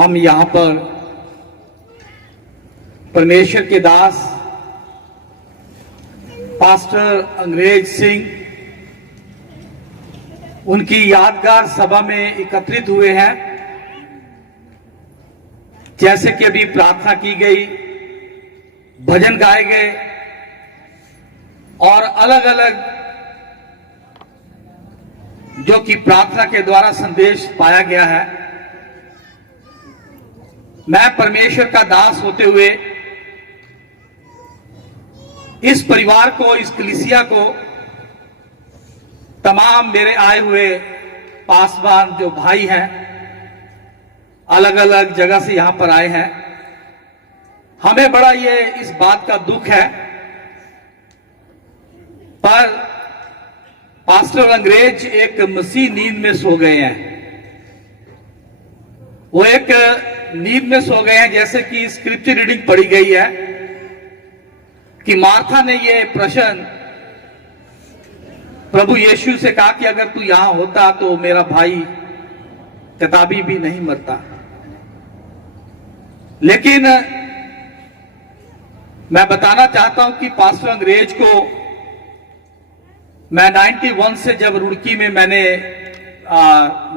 हम यहां पर परमेश्वर के दास पास्टर अंग्रेज सिंह उनकी यादगार सभा में एकत्रित हुए हैं। जैसे कि अभी प्रार्थना की गई, भजन गाए गए और अलग अलग जो कि प्रार्थना के द्वारा संदेश पाया गया है। मैं परमेश्वर का दास होते हुए इस परिवार को, इस कलीसिया को, तमाम मेरे आए हुए पासवान जो भाई हैं, अलग अलग जगह से यहां पर आए हैं, हमें बड़ा ये इस बात का दुख है। पर पास्टर अंग्रेज एक मसीह नींद में सो गए हैं। वो एक नींद में सो गए हैं, जैसे कि स्क्रिप्चर रीडिंग पढ़ी गई है कि मार्था ने ये प्रश्न प्रभु यीशु से कहा कि अगर तू यहां होता तो मेरा भाई कदापि भी नहीं मरता। लेकिन मैं बताना चाहता हूं कि पास्टर अंग्रेज को मैं 91 से जब रुड़की में मैंने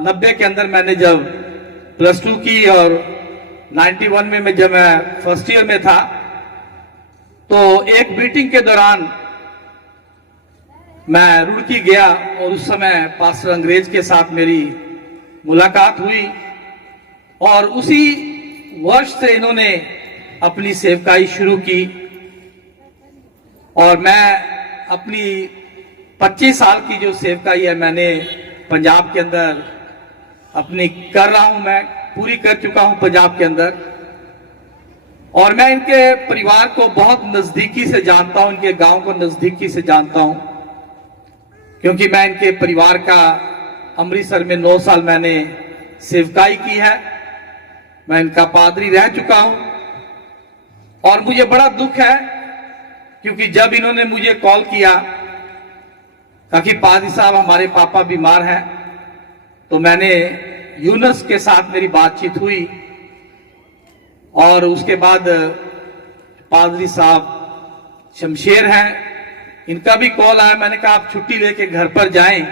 90 के अंदर मैंने जब +2 की और 91 में जब मैं फर्स्ट ईयर में था, तो एक मीटिंग के दौरान मैं रुड़की गया और उस समय पास्टर अंग्रेज के साथ मेरी मुलाकात हुई और उसी वर्ष से इन्होंने अपनी सेवकाई शुरू की और मैं अपनी 25 साल की जो सेवकाई है मैंने पंजाब के अंदर अपनी कर रहा हूं, मैं पूरी कर चुका हूं पंजाब के अंदर। और मैं इनके परिवार को बहुत नजदीकी से जानता हूं, इनके गांव को नजदीकी से जानता हूं, क्योंकि मैं इनके परिवार का अमृतसर में 9 साल मैंने सेवकाई की है। मैं इनका पादरी रह चुका हूं और मुझे बड़ा दुख है क्योंकि जब इन्होंने मुझे कॉल किया कि पादरी साहब हमारे पापा बीमार हैं, तो मैंने यूनस के साथ मेरी बातचीत हुई और उसके बाद पादरी साहब शमशेर हैं, इनका भी कॉल आया। मैंने कहा आप छुट्टी लेके घर पर जाएं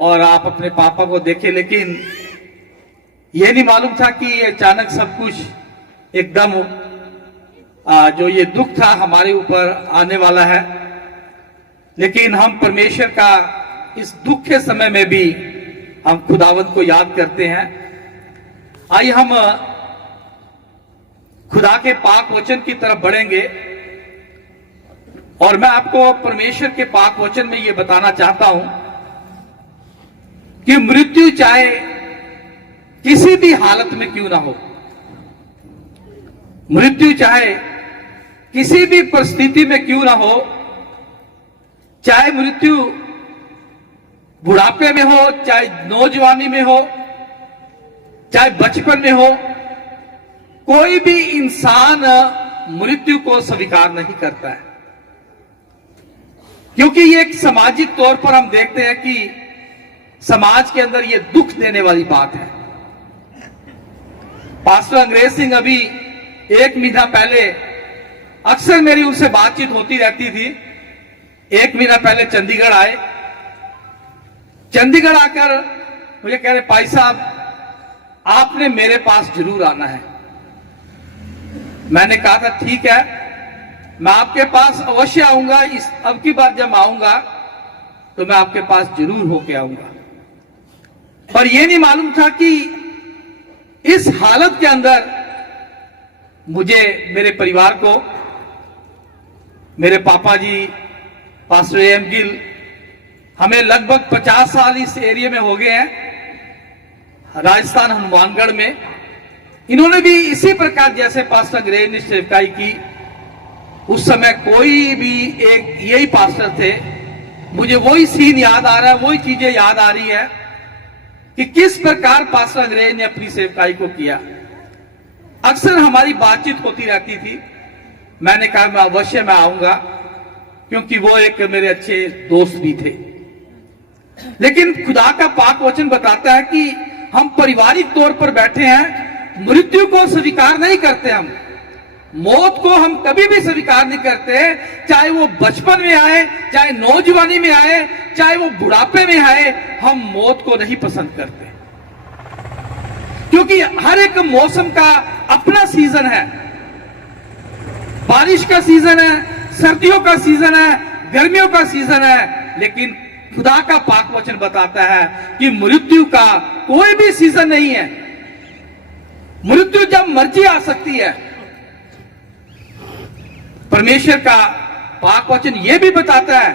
और आप अपने पापा को देखें। लेकिन यह नहीं मालूम था कि अचानक सब कुछ एकदम जो ये दुख था हमारे ऊपर आने वाला है। लेकिन हम परमेश्वर का इस दुख के समय में भी हम खुदावंत को याद करते हैं। आइए हम खुदा के पाक वचन की तरफ बढ़ेंगे और मैं आपको परमेश्वर के पाक वचन में यह बताना चाहता हूं कि मृत्यु चाहे किसी भी हालत में क्यों ना हो, मृत्यु चाहे किसी भी परिस्थिति में क्यों ना हो, चाहे मृत्यु बुढ़ापे में हो, चाहे नौजवानी में हो, चाहे बचपन में हो, कोई भी इंसान मृत्यु को स्वीकार नहीं करता है, क्योंकि ये एक सामाजिक तौर पर हम देखते हैं कि समाज के अंदर ये दुख देने वाली बात है। पास्टर अंग्रेज सिंह अभी 1 महीना पहले, अक्सर मेरी उनसे बातचीत होती रहती थी, 1 महीना पहले चंडीगढ़ आए। चंडीगढ़ आकर मुझे कह रहे भाई साहब आपने मेरे पास जरूर आना है। मैंने कहा था ठीक है, मैं आपके पास अवश्य आऊंगा। इस अब की बार जब आऊंगा तो मैं आपके पास जरूर होके आऊंगा। पर यह नहीं मालूम था कि इस हालत के अंदर मुझे, मेरे परिवार को, मेरे पापा जी पास्टर एम गिल, हमें लगभग 50 साल इस एरिया में हो गए हैं, राजस्थान हनुमानगढ़ में। इन्होंने भी इसी प्रकार जैसे पास्टर अंग्रेज ने सेवकाई की, उस समय कोई भी एक यही पास्टर थे। मुझे वही सीन याद आ रहा है, वही चीजें याद आ रही है कि किस प्रकार पास्टर अंग्रेज ने अपनी सेवकाई को किया। अक्सर हमारी बातचीत होती रहती थी। मैंने कहा मैं अवश्य मैं आऊंगा, क्योंकि वो एक मेरे अच्छे दोस्त भी थे। लेकिन खुदा का पाक वचन बताता है कि हम पारिवारिक तौर पर बैठे हैं, मृत्यु को स्वीकार नहीं करते। हम मौत को हम कभी भी स्वीकार नहीं करते, चाहे वो बचपन में आए, चाहे नौजवानी में आए, चाहे वो बुढ़ापे में आए, हम मौत को नहीं पसंद करते। क्योंकि हर एक मौसम का अपना सीजन है। बारिश का सीजन है, सर्दियों का सीजन है, गर्मियों का सीजन है, लेकिन खुदा का पाक वचन बताता है कि मृत्यु का कोई भी सीजन नहीं है। मृत्यु जब मर्जी आ सकती है। परमेश्वर का पाक वचन यह भी बताता है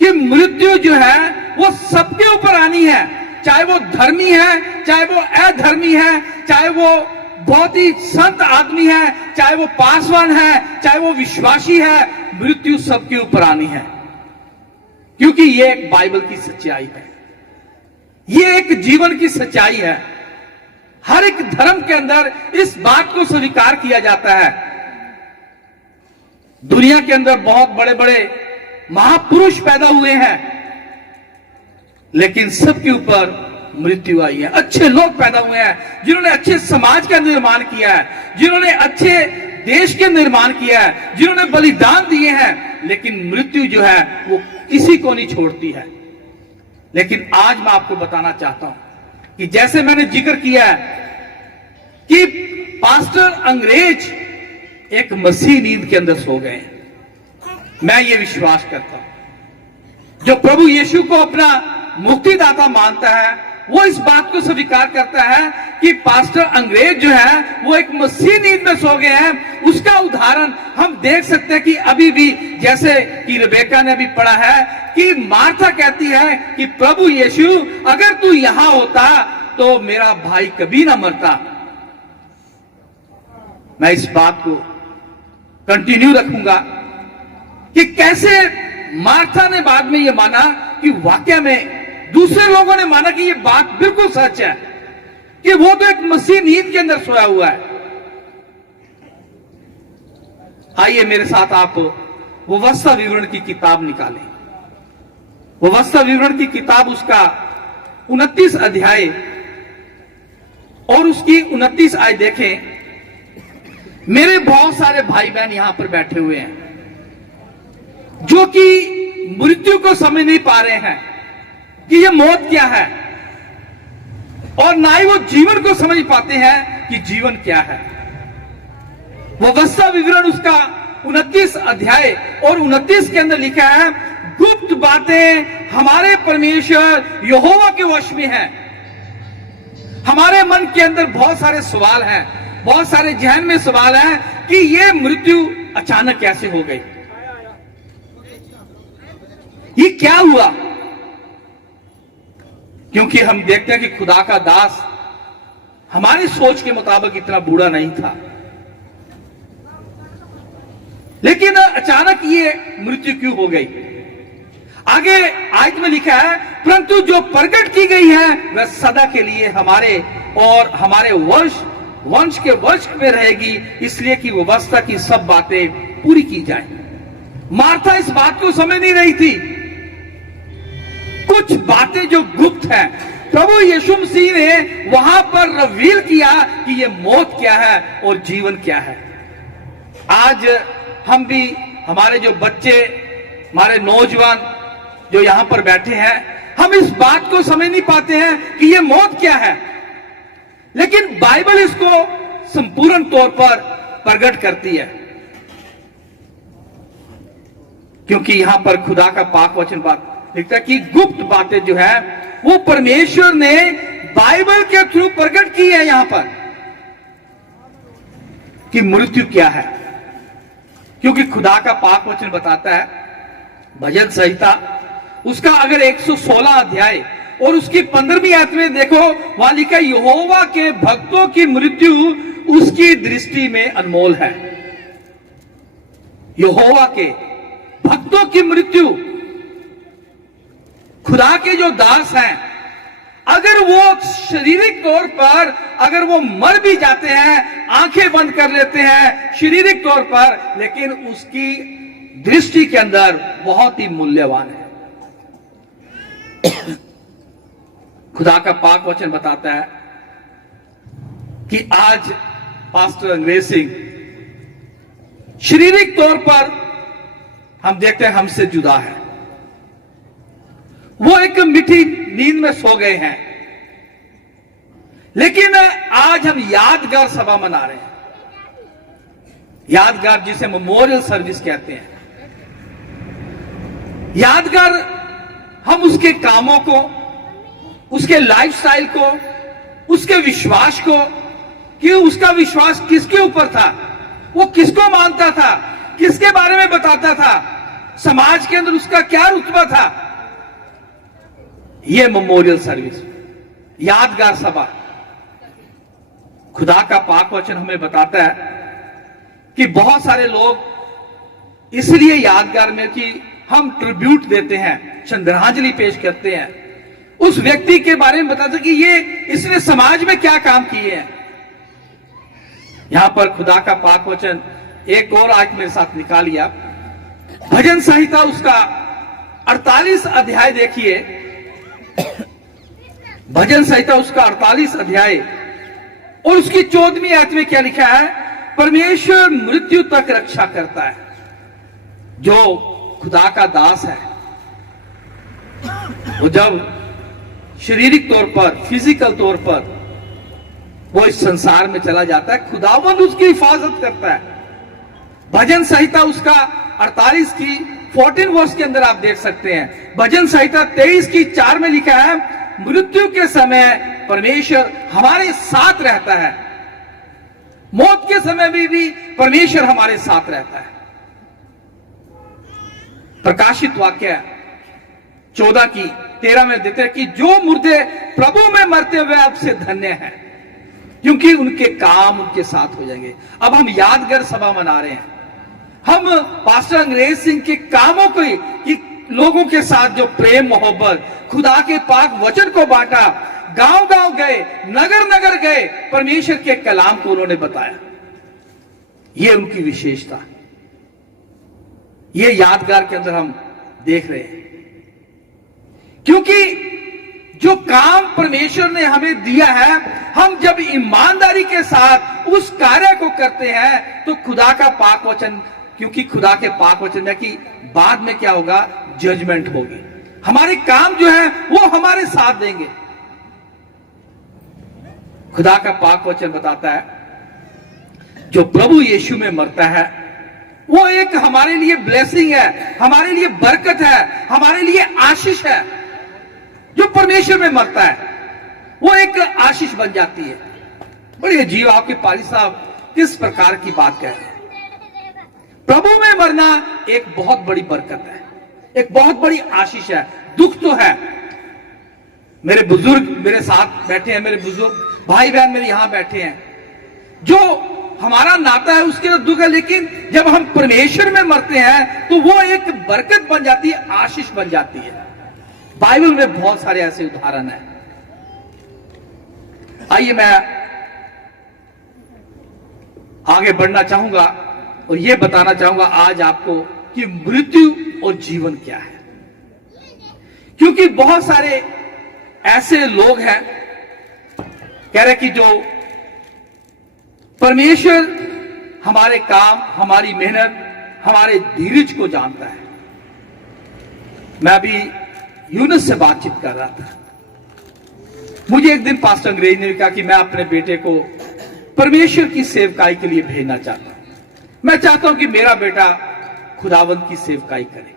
कि मृत्यु जो है वो सबके ऊपर आनी है, चाहे वो धर्मी है, चाहे वो अधर्मी है, चाहे वो बहुत ही संत आदमी है, चाहे वो पासवान है, चाहे वो विश्वासी है, मृत्यु सबके ऊपर आनी है। क्योंकि ये एक बाइबल की सच्चाई है, ये एक जीवन की सच्चाई है। हर एक धर्म के अंदर इस बात को स्वीकार किया जाता है। दुनिया के अंदर बहुत बड़े बड़े महापुरुष पैदा हुए हैं, लेकिन सबके ऊपर मृत्यु आई है। अच्छे लोग पैदा हुए हैं जिन्होंने अच्छे समाज का निर्माण किया है, जिन्होंने अच्छे देश के निर्माण किया है, जिन्होंने बलिदान दिए हैं, लेकिन मृत्यु जो है वो किसी को नहीं छोड़ती है। लेकिन आज मैं आपको बताना चाहता हूं कि जैसे मैंने जिक्र किया है कि पास्टर अंग्रेज एक मसीह नींद के अंदर सो गए हैं। मैं ये विश्वास करता हूं, जो प्रभु यीशु को अपना मुक्तिदाता मानता है वो इस बात को स्वीकार करता है कि पास्टर अंग्रेज जो है वो एक मसीह नींद में सो गए हैं। उसका उदाहरण हम देख सकते हैं कि अभी भी, जैसे कि रेबेका ने भी पढ़ा है कि मार्था कहती है कि प्रभु यीशु अगर तू यहां होता तो मेरा भाई कभी ना मरता। मैं इस बात को कंटिन्यू रखूंगा कि कैसे मार्था ने बाद में यह माना कि वाकई में दूसरे लोगों ने माना कि यह बात बिल्कुल सच है कि वो तो एक मसीह नींद के अंदर सोया हुआ है। आइए मेरे साथ आप व्यवस्था विवरण की किताब निकालें। व्यवस्था विवरण की किताब, उसका 29 अध्याय और उसकी 29 आय देखें। मेरे बहुत सारे भाई बहन यहां पर बैठे हुए हैं जो कि मृत्यु को समझ नहीं पा रहे हैं कि ये मौत क्या है, और ना ही वो जीवन को समझ पाते हैं कि जीवन क्या है। व्यवस्था विवरण उसका 29 अध्याय और 29 के अंदर लिखा है, गुप्त बातें हमारे परमेश्वर यहोवा के वश में हैं। हमारे मन के अंदर बहुत सारे सवाल हैं, बहुत सारे जहन में सवाल है कि ये मृत्यु अचानक कैसे हो गई, ये क्या हुआ। क्योंकि हम देखते हैं कि खुदा का दास हमारी सोच के मुताबिक इतना बूढ़ा नहीं था, लेकिन अचानक ये मृत्यु क्यों हो गई। आगे आयत में लिखा है, परंतु जो प्रकट की गई है वह सदा के लिए हमारे और हमारे वंश के वंश में रहेगी, इसलिए कि व्यवस्था की सब बातें पूरी की जाए। मार्था इस बात को समझ नहीं रही थी। कुछ बातें जो गुप्त हैं, प्रभु यीशु मसीह ने वहां पर रिवील किया कि ये मौत क्या है और जीवन क्या है। आज हम भी, हमारे जो बच्चे, हमारे नौजवान जो यहां पर बैठे हैं, हम इस बात को समझ नहीं पाते हैं कि ये मौत क्या है, लेकिन बाइबल इसको संपूर्ण तौर पर प्रकट करती है। क्योंकि यहां पर खुदा का पाक वचन बात लिखता है कि गुप्त बातें जो है वो परमेश्वर ने बाइबल के थ्रू प्रकट की है यहां पर, कि मृत्यु क्या है। क्योंकि खुदा का पाक वचन बताता है, भजन संहिता उसका अगर 116 अध्याय और उसकी 15वीं आयत में देखो, वहां लिखा है, यहोवा के भक्तों की मृत्यु उसकी दृष्टि में अनमोल है। यहोवा के भक्तों की मृत्यु, खुदा के जो दास हैं, अगर वो शारीरिक तौर पर अगर वो मर भी जाते हैं, आंखें बंद कर लेते हैं शारीरिक तौर पर, लेकिन उसकी दृष्टि के अंदर बहुत ही मूल्यवान है। खुदा का पाक वचन बताता है, कि आज पास्टर अंग्रेज सिंह शारीरिक तौर पर हम देखते हैं हमसे जुदा है। वो एक मीठी नींद में सो गए हैं, लेकिन आज हम यादगार सभा मना रहे हैं। यादगार जिसे मेमोरियल सर्विस कहते हैं। यादगार हम उसके कामों को, उसके लाइफस्टाइल को, उसके विश्वास को, कि उसका विश्वास किसके ऊपर था, वो किसको मानता था, किसके बारे में बताता था, समाज के अंदर उसका क्या रुतबा था। यह मेमोरियल सर्विस, यादगार सभा। खुदा का पाक वचन हमें बताता है कि बहुत सारे लोग इसलिए यादगार में कि हम ट्रिब्यूट देते हैं, श्रद्धांजलि पेश करते हैं, उस व्यक्ति के बारे में बताते हैं कि ये इसने समाज में क्या काम किए हैं। यहां पर खुदा का पाक वचन एक और आज मेरे साथ निकालिए आप। भजन संहिता उसका 48 अध्याय देखिए। भजन संहिता उसका 48 अध्याय और उसकी 14वीं आयत में क्या लिखा है? परमेश्वर मृत्यु तक रक्षा करता है। जो खुदा का दास है वो जब शारीरिक तौर पर, फिजिकल तौर पर वो इस संसार में चला जाता है, खुदावंद उसकी हिफाजत करता है। भजन संहिता उसका 48 की 14 वर्ष के अंदर आप देख सकते हैं। भजन संहिता 23 की 4 में लिखा है, मृत्यु के समय परमेश्वर हमारे साथ रहता है। मौत के समय में भी परमेश्वर हमारे साथ रहता है। प्रकाशित वाक्य 14 की 13 में देते हैं कि जो मुर्दे प्रभु में मरते हुए आपसे धन्य हैं, क्योंकि उनके काम उनके साथ हो जाएंगे। अब हम यादगार सभा मना रहे हैं। हम पास्टर अंग्रेज सिंह के कामों को, कि लोगों के साथ जो प्रेम मोहब्बत, खुदा के पाक वचन को बांटा, गांव गांव गए, नगर नगर गए, परमेश्वर के कलाम को उन्होंने बताया, ये उनकी विशेषता, ये यादगार के अंदर हम देख रहे हैं। क्योंकि जो काम परमेश्वर ने हमें दिया है, हम जब ईमानदारी के साथ उस कार्य को करते हैं तो खुदा का पाक वचन, क्योंकि खुदा के पाक वचन में कि बाद में क्या होगा, जजमेंट होगी। हमारे काम जो है वो हमारे साथ देंगे। खुदा का पाक वचन बताता है जो प्रभु यीशु में मरता है वो एक हमारे लिए ब्लेसिंग है, हमारे लिए बरकत है, हमारे लिए आशीष है। जो परमेश्वर में मरता है वो एक आशीष बन जाती है। बड़ी अजीब, आपके पाली साहब किस प्रकार की बात कह रहे हैं। प्रभु में मरना एक बहुत बड़ी बरकत है, एक बहुत बड़ी आशीष है। दुख तो है, मेरे बुजुर्ग मेरे साथ बैठे हैं, मेरे बुजुर्ग भाई बहन मेरे यहां बैठे हैं, जो हमारा नाता है उसके लिए दुख है, लेकिन जब हम परमेश्वर में मरते हैं तो वो एक बरकत बन जाती है, आशीष बन जाती है। बाइबल में बहुत सारे ऐसे उदाहरण हैं। आइए मैं आगे बढ़ना चाहूंगा और यह बताना चाहूंगा आज आपको कि मृत्यु और जीवन क्या है। क्योंकि बहुत सारे ऐसे लोग हैं कह रहे कि जो परमेश्वर हमारे काम, हमारी मेहनत, हमारे धीरज को जानता है। मैं अभी यूनुस से बातचीत कर रहा था। मुझे एक दिन पास्टर अंग्रेज ने कहा कि मैं अपने बेटे को परमेश्वर की सेवकाई के लिए भेजना चाहता हूं। मैं चाहता हूं कि मेरा बेटा खुदावंद की सेवकाई करे।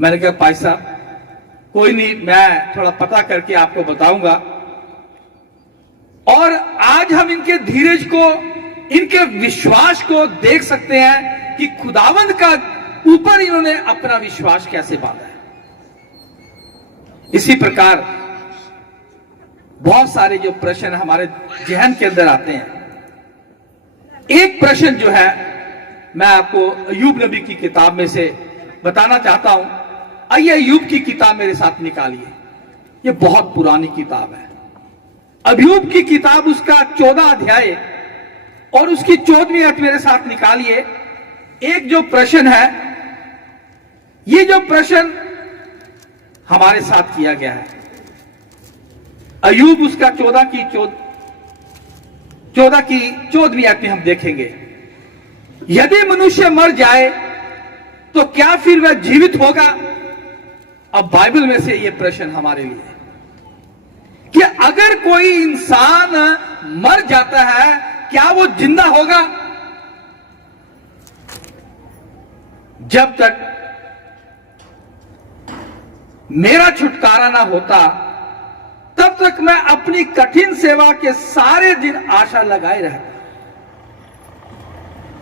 मैंने कहा भाई साहब कोई नहीं, मैं थोड़ा पता करके आपको बताऊंगा। और आज हम इनके धीरज को, इनके विश्वास को देख सकते हैं कि खुदावंद का ऊपर इन्होंने अपना विश्वास कैसे बांधा है। इसी प्रकार बहुत सारे जो प्रश्न हमारे जहन के अंदर आते हैं। एक प्रश्न जो है मैं आपको अय्यूब नबी की किताब में से बताना चाहता हूं। आइए अय्यूब की किताब मेरे साथ निकालिए। यह बहुत पुरानी किताब है। अय्यूब की किताब उसका 14 अध्याय और उसकी 14वीं आयत मेरे साथ निकालिए। एक जो प्रश्न है, ये जो प्रश्न हमारे साथ किया गया है, अय्यूब उसका 14 की 14 की 14वीं आयत में हम देखेंगे, यदि मनुष्य मर जाए तो क्या फिर वह जीवित होगा? अब बाइबल में से यह प्रश्न हमारे लिए कि अगर कोई इंसान मर जाता है, क्या वो जिंदा होगा? जब तक मेरा छुटकारा ना होता, तब तक मैं अपनी कठिन सेवा के सारे दिन आशा लगाए रहता।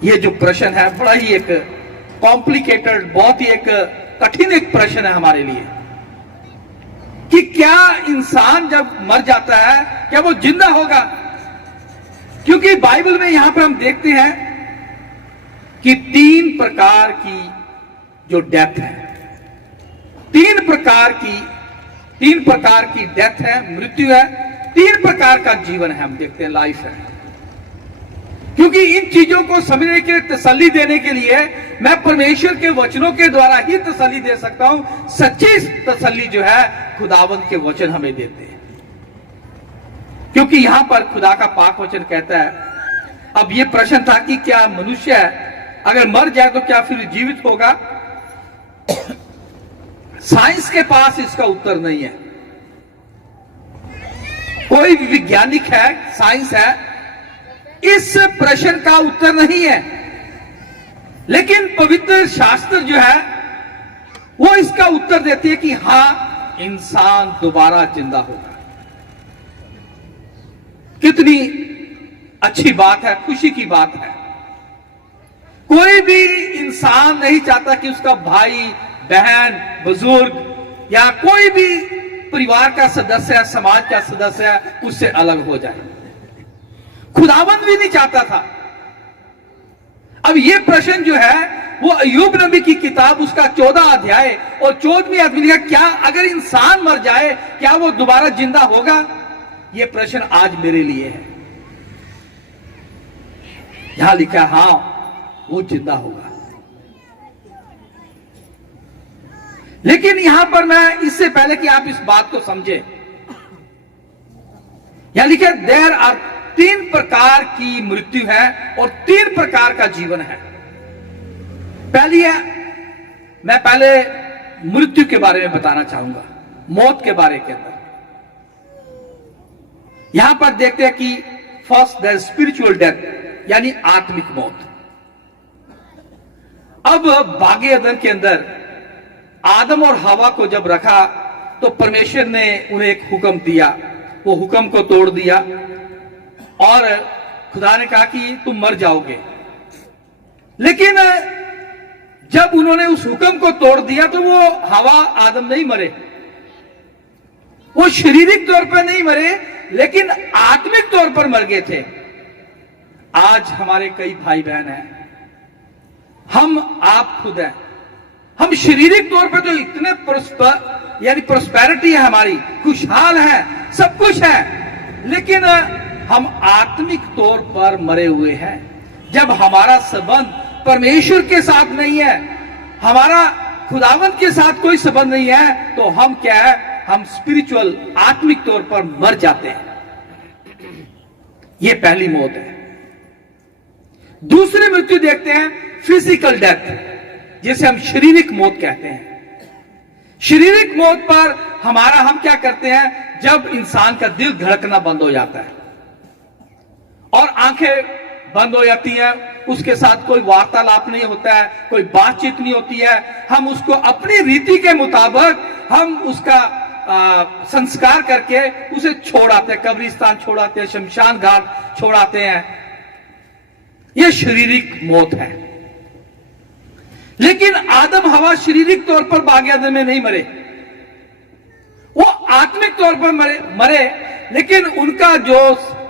यह जो प्रश्न है बड़ा ही एक कॉम्प्लिकेटेड, बहुत ही एक कठिन एक प्रश्न है हमारे लिए कि क्या इंसान जब मर जाता है क्या वो जिंदा होगा? क्योंकि बाइबल में यहां पर हम देखते हैं कि 3 प्रकार की जो डेथ है, 3 प्रकार की डेथ है, मृत्यु है, 3 प्रकार का जीवन है, हम देखते हैं लाइफ है। क्योंकि इन चीजों को समझने के लिए, तसल्ली देने के लिए मैं परमेश्वर के वचनों के द्वारा ही तसल्ली दे सकता हूं। सच्ची तसल्ली जो है खुदावंत के वचन हमें देते हैं, क्योंकि यहां पर खुदा का पाक वचन कहता है। अब यह प्रश्न था कि क्या मनुष्य अगर मर जाए तो क्या फिर जीवित होगा? साइंस के पास इसका उत्तर नहीं है। कोई भी वैज्ञानिक है, साइंस है, इस प्रश्न का उत्तर नहीं है। लेकिन पवित्र शास्त्र जो है वो इसका उत्तर देती है कि हां, इंसान दोबारा जिंदा होगा। कितनी अच्छी बात है, खुशी की बात है। कोई भी इंसान नहीं चाहता कि उसका भाई, बहन, बुजुर्ग या कोई भी परिवार का सदस्य, समाज का सदस्य उससे अलग हो जाए। खुदावंद भी नहीं चाहता था। अब यह प्रश्न जो है वो अय्यूब नबी की किताब, उसका 14 अध्याय और 14वीं आयत में लिखा, क्या अगर इंसान मर जाए क्या वो दोबारा जिंदा होगा? यह प्रश्न आज मेरे लिए है। यहां लिखा, हां वो जिंदा होगा। लेकिन यहां पर मैं, इससे पहले कि आप इस बात को समझे, यहां लिखा देयर आर 3 प्रकार की मृत्यु है और 3 प्रकार का जीवन है। पहली है, मैं पहले मृत्यु के बारे में बताना चाहूंगा, मौत के बारे के अंदर। यहां पर देखते हैं कि फर्स्ट द स्पिरिचुअल डेथ, यानी आत्मिक मौत। अब बागे अदन के अंदर आदम और हवा को जब रखा तो परमेश्वर ने उन्हें एक हुक्म दिया, वो हुक्म को तोड़ दिया और खुदा ने कहा कि तुम मर जाओगे। लेकिन जब उन्होंने उस हुक्म को तोड़ दिया तो वो हवा, आदम नहीं मरे। वो शारीरिक तौर पर नहीं मरे, लेकिन आत्मिक तौर पर मर गए थे। आज हमारे कई भाई बहन हैं, हम आप खुद हैं, हम शारीरिक तौर पर तो इतने यानी प्रोस्पेरिटी है हमारी, खुशहाल है, सब कुछ है, लेकिन हम आत्मिक तौर पर मरे हुए हैं। जब हमारा संबंध परमेश्वर के साथ नहीं है, हमारा खुदावंत के साथ कोई संबंध नहीं है, तो हम क्या है, हम स्पिरिचुअल, आत्मिक तौर पर मर जाते हैं। यह पहली मौत है। दूसरी मृत्यु देखते हैं, फिजिकल डेथ, जिसे हम शारीरिक मौत कहते हैं। शारीरिक मौत पर हम क्या करते हैं, जब इंसान का दिल धड़कना बंद हो जाता है और आंखें बंद हो जाती हैं, उसके साथ कोई वार्तालाप नहीं होता है, कोई बातचीत नहीं होती है, हम उसको अपनी रीति के मुताबिक हम उसका संस्कार करके उसे छोड़ आते हैं, कब्रिस्तान छोड़ आते हैं, शमशान घाट छोड़ आते हैं। यह शारीरिक मौत है। लेकिन आदम हवा शारीरिक तौर पर बागे अदन में नहीं मरे, वो आत्मिक तौर पर मरे, लेकिन उनका जो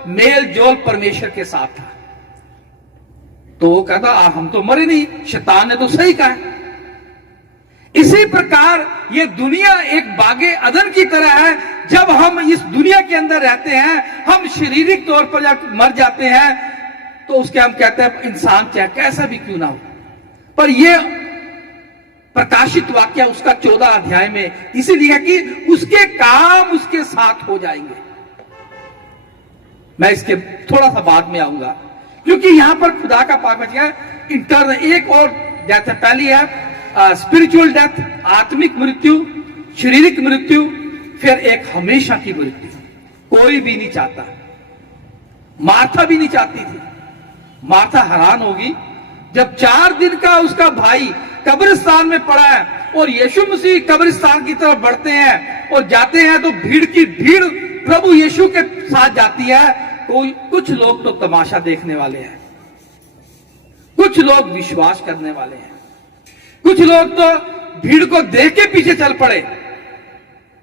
मेल जोल परमेश्वर के साथ था। तो वो कहता, हम तो मरे नहीं, शैतान ने तो सही कहा। इसी प्रकार ये दुनिया एक बागे अदन की तरह है। जब हम इस दुनिया के अंदर रहते हैं, हम शारीरिक तौर पर जब मर जाते हैं तो उसके हम कहते हैं इंसान चाहे कैसा भी क्यों ना हो। पर यह प्रकाशित वाक्य उसका 14 अध्याय में इसीलिए है कि उसके काम उसके साथ हो जाएंगे। मैं इसके थोड़ा सा बाद में आऊंगा, क्योंकि यहां पर खुदा का पाक वचन इंटर्न एक और डेथ है। पहली है स्पिरिचुअल डेथ, आत्मिक मृत्यु, शारीरिक मृत्यु, फिर एक हमेशा की मृत्यु। कोई भी नहीं चाहता, मार्था भी नहीं चाहती थी। मार्था हैरान होगी जब 4 दिन का उसका भाई कब्रिस्तान में पड़ा है और यीशु मसीह कब्रिस्तान की तरफ बढ़ते हैं और जाते हैं तो भीड़ की भीड़ प्रभु यीशु के साथ जाती है। कुछ लोग तो तमाशा देखने वाले हैं, कुछ लोग विश्वास करने वाले हैं, कुछ लोग तो भीड़ को देख के पीछे चल पड़े।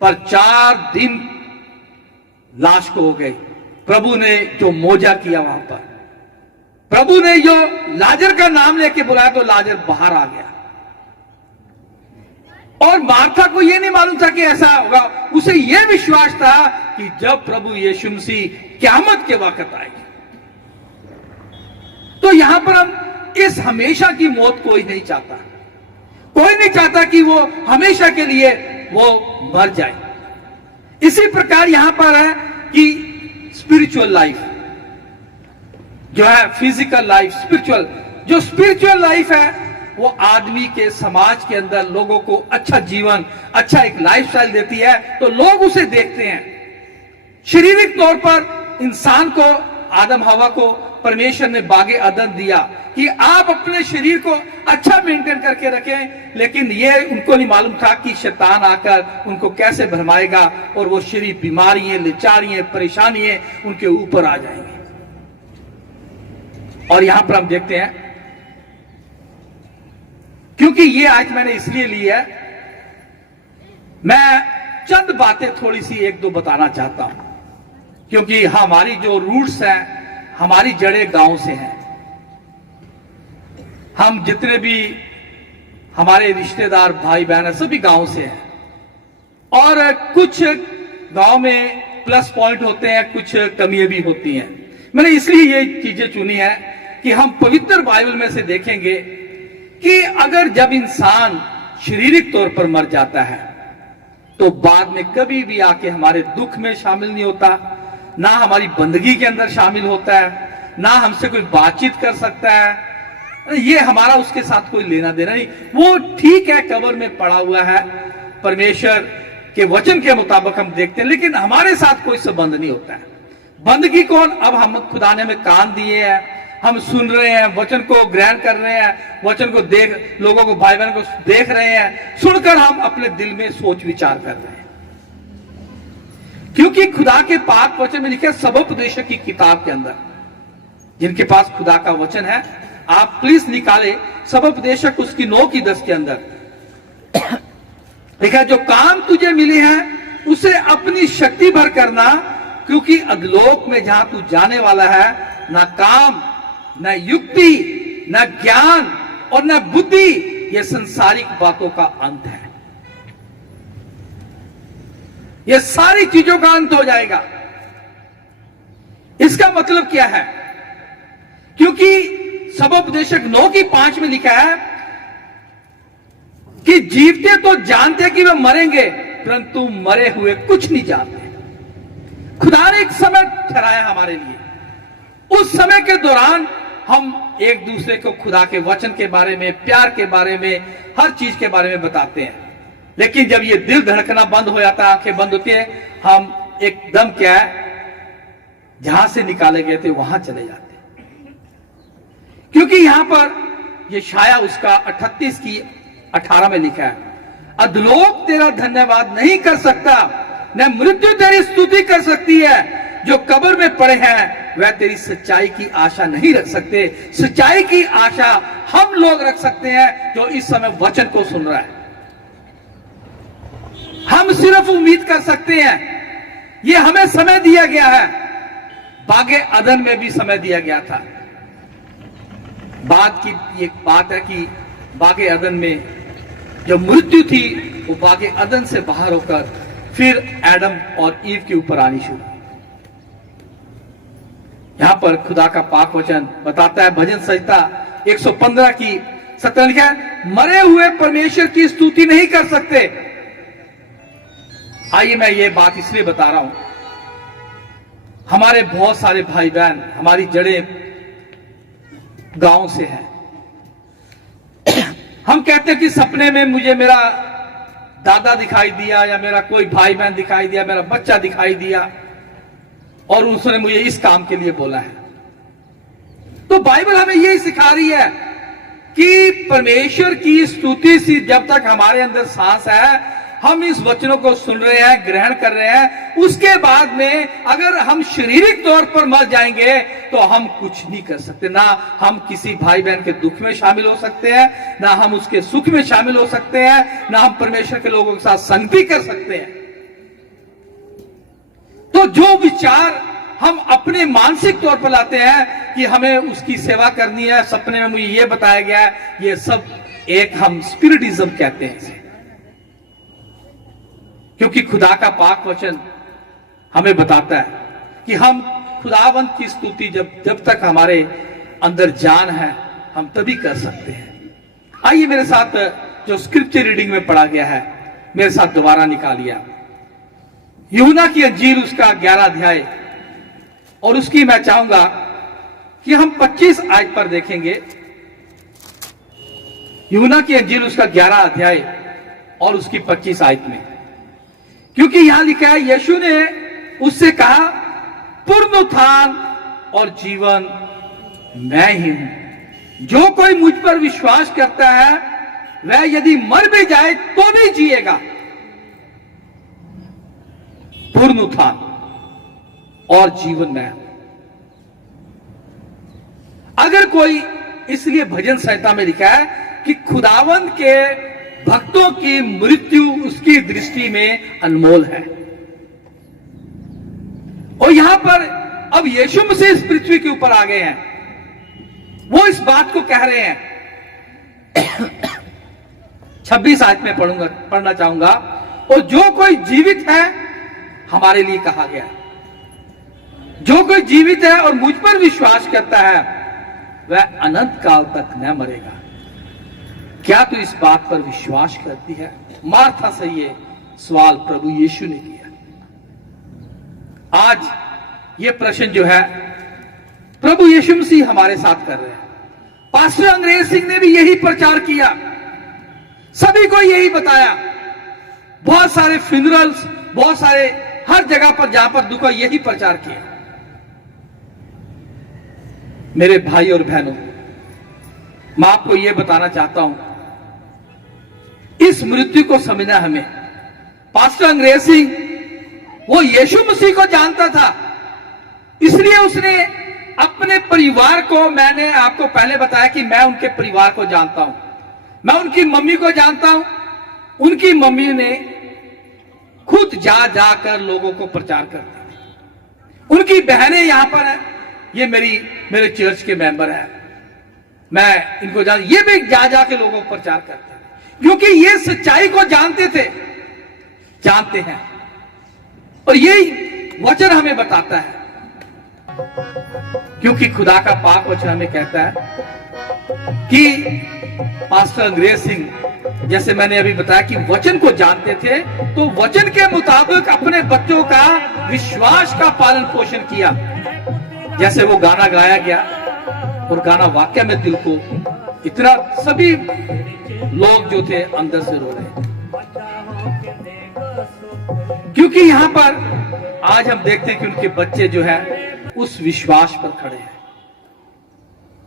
पर 4 दिन लाश को हो गई। प्रभु ने जो मोजा किया वहां पर, प्रभु ने जो लाजर का नाम लेके बुलाया तो लाजर बाहर आ गया। और मार्था को यह नहीं मालूम था कि ऐसा होगा। उसे यह विश्वास था कि जब प्रभु यीशु मसीह क़यामत के वक्त आएगी। तो यहां पर हम इस हमेशा की मौत कोई नहीं चाहता, कोई नहीं चाहता कि वो हमेशा के लिए वो मर जाए। इसी प्रकार यहां पर है कि स्पिरिचुअल लाइफ जो है, फिजिकल लाइफ, स्पिरिचुअल, जो स्पिरिचुअल लाइफ है वो आदमी के समाज के अंदर लोगों को अच्छा जीवन, अच्छा एक लाइफस्टाइल देती है, तो लोग उसे देखते हैं। शारीरिक तौर पर इंसान को, आदम हवा को परमेश्वर ने बागे अदन दिया कि आप अपने शरीर को अच्छा मेंटेन करके रखें, लेकिन ये उनको नहीं मालूम था कि शैतान आकर उनको कैसे भरमाएगा और वो शरीर बीमारियां, लाचारियां, परेशानियां उनके ऊपर आ जाएंगे। और यहां पर हम देखते हैं, क्योंकि ये आज मैंने इसलिए ली है, मैं चंद बातें थोड़ी सी 1-2 बताना चाहता हूं, क्योंकि हमारी जो रूट्स हैं, हमारी जड़ें गांव से हैं। हम जितने भी हमारे रिश्तेदार भाई बहन हैं सभी गांव से हैं, और कुछ गांव में प्लस पॉइंट होते हैं, कुछ कमियां भी होती हैं। मैंने इसलिए ये चीजें चुनी है कि हम पवित्र बाइबल में से देखेंगे कि अगर जब इंसान शारीरिक तौर पर मर जाता है तो बाद में कभी भी आके हमारे दुख में शामिल नहीं होता, ना हमारी बंदगी के अंदर शामिल होता है, ना हमसे कोई बातचीत कर सकता है। ये हमारा उसके साथ कोई लेना देना नहीं। वो ठीक है, कब्र में पड़ा हुआ है, परमेश्वर के वचन के मुताबिक हम देखते हैं, लेकिन हमारे साथ कोई संबंध नहीं होता है। बंदगी कौन? अब हम खुदा ने हमें कान दिए हैं, हम सुन रहे हैं, वचन को ग्रहण कर रहे हैं, वचन को देख, लोगों को, भाई बहन को देख रहे हैं, सुनकर हम अपने दिल में सोच विचार कर रहे हैं। क्योंकि खुदा के पाक वचन में लिखे सबोपदेशक की किताब के अंदर, जिनके पास खुदा का वचन है आप प्लीज निकाले, सबोपदेशक उसकी 9:10 के अंदर लिखा, जो काम तुझे मिले हैं उसे अपनी शक्ति भर करना, क्योंकि अधलोक में जहां तू जाने वाला है ना काम, न युक्ति, न ज्ञान और न बुद्धि, यह संसारिक बातों का अंत है। यह सारी चीजों का अंत हो जाएगा। इसका मतलब क्या है? क्योंकि सबोपदेशक 9:5 में लिखा है कि जीवते तो जानते कि वे मरेंगे, परंतु मरे हुए कुछ नहीं जानते। खुदा ने एक समय ठहराया हमारे लिए, उस समय के दौरान हम एक दूसरे को खुदा के वचन के बारे में, प्यार के बारे में, हर चीज के बारे में बताते हैं। लेकिन जब ये दिल धड़कना बंद हो जाता है, आंखें बंद होती है, हम एकदम क्या है, जहां से निकाले गए थे वहां चले जाते हैं। क्योंकि यहां पर ये शाया उसका 38:18 में लिखा है, अधलोक तेरा धन्यवाद नहीं कर सकता, न मृत्यु तेरी स्तुति कर सकती है। जो कब्र में पड़े हैं वह तेरी सच्चाई की आशा नहीं रख सकते। सच्चाई की आशा हम लोग रख सकते हैं जो इस समय वचन को सुन रहा है। हम सिर्फ उम्मीद कर सकते हैं। ये हमें समय दिया गया है, बागे अदन में भी समय दिया गया था। बात की एक बात है कि बागे अदन में जो मृत्यु थी वो बागे अदन से बाहर होकर फिर एडम और ईव के ऊपर आनी शुरू। यहां पर खुदा का पाक वचन बताता है, भजन संहिता 115:17 लिखा है, मरे हुए परमेश्वर की स्तुति नहीं कर सकते। आइए मैं ये बात इसलिए बता रहा हूं, हमारे बहुत सारे भाई बहन, हमारी जड़ें गांव से हैं। हम कहते हैं कि सपने में मुझे मेरा दादा दिखाई दिया, या मेरा कोई भाई बहन दिखाई दिया, मेरा बच्चा दिखाई दिया, और उसने मुझे इस काम के लिए बोला है। तो बाइबल हमें यही सिखा रही है कि परमेश्वर की स्तुति से जब तक हमारे अंदर सांस है, हम इस वचनों को सुन रहे हैं, ग्रहण कर रहे हैं, उसके बाद में अगर हम शारीरिक तौर पर मर जाएंगे तो हम कुछ नहीं कर सकते। ना हम किसी भाई बहन के दुख में शामिल हो सकते हैं, ना हम उसके सुख में शामिल हो सकते हैं, ना हम परमेश्वर के लोगों के साथ संगति कर सकते हैं। तो जो विचार हम अपने मानसिक तौर पर लाते हैं कि हमें उसकी सेवा करनी है, सपने में मुझे ये बताया गया है, ये सब एक हम स्पिरिटिज्म कहते हैं इसे। क्योंकि खुदा का पाक वचन हमें बताता है कि हम खुदावंत की स्तुति जब तक हमारे अंदर जान है, हम तभी कर सकते हैं। आइए मेरे साथ जो स्क्रिप्चर रीडिंग में पढ़ा गया है, मेरे साथ दोबारा निकालिए। यूहन्ना की अंजील उसका 11 अध्याय, और उसकी मैं चाहूंगा कि हम 25 आयत पर देखेंगे। यूहन्ना की अंजील उसका 11 अध्याय और उसकी 25 आयत में, क्योंकि यहां लिखा है, यीशु ने उससे कहा, पुनरुत्थान और जीवन मैं ही हूं। जो कोई मुझ पर विश्वास करता है वह यदि मर भी जाए तो भी जिएगा। पुनरुत्थान और जीवन मैं हूं। अगर कोई, इसलिए भजन संहिता में लिखा है कि खुदावंत के भक्तों की मृत्यु उसकी दृष्टि में अनमोल है। और यहां पर अब यीशु मसीह इस पृथ्वी के ऊपर आ गए हैं, वो इस बात को कह रहे हैं। 26 आयत में पढ़ना चाहूंगा, और जो कोई जीवित है, हमारे लिए कहा गया, जो कोई जीवित है और मुझ पर विश्वास करता है वह अनंत काल तक न मरेगा। क्या तू इस बात पर विश्वास करती है? मार्था से ये सवाल प्रभु यीशु ने किया। आज ये प्रश्न जो है प्रभु यीशु मसीह हमारे साथ कर रहे हैं। पास्टर अंग्रेज सिंह ने भी यही प्रचार किया, सभी को यही बताया। बहुत सारे फ्यूनरल्स, बहुत सारे हर जगह पर जहां पर दुख, यही प्रचार किया। मेरे भाई और बहनों, मैं आपको यह बताना चाहता हूं, इस मृत्यु को समझना हमें। पास्टर अंग्रेज सिंह वो यीशु मसीह को जानता था, इसलिए उसने अपने परिवार को, मैंने आपको पहले बताया कि मैं उनके परिवार को जानता हूं, मैं उनकी मम्मी को जानता हूं। उनकी मम्मी ने खुद जा जाकर लोगों को प्रचार करती थी। उनकी बहनें यहां पर हैं, ये मेरे चर्च के मेंबर हैं, मैं इनको ये भी जा जाके लोगों को प्रचार करते हैं, क्योंकि ये सच्चाई को जानते हैं। और यही वचन हमें बताता है, क्योंकि खुदा का पाक वचन हमें कहता है कि पास्टर अंग्रेज सिंह, जैसे मैंने अभी बताया कि वचन को जानते थे, तो वचन के मुताबिक अपने बच्चों का विश्वास का पालन पोषण किया। जैसे वो गाना गाया गया, और गाना वाकई में दिल को इतना, सभी लोग जो थे अंदर से रो रहे, क्योंकि यहां पर आज हम देखते हैं कि उनके बच्चे जो है उस विश्वास पर खड़े हैं,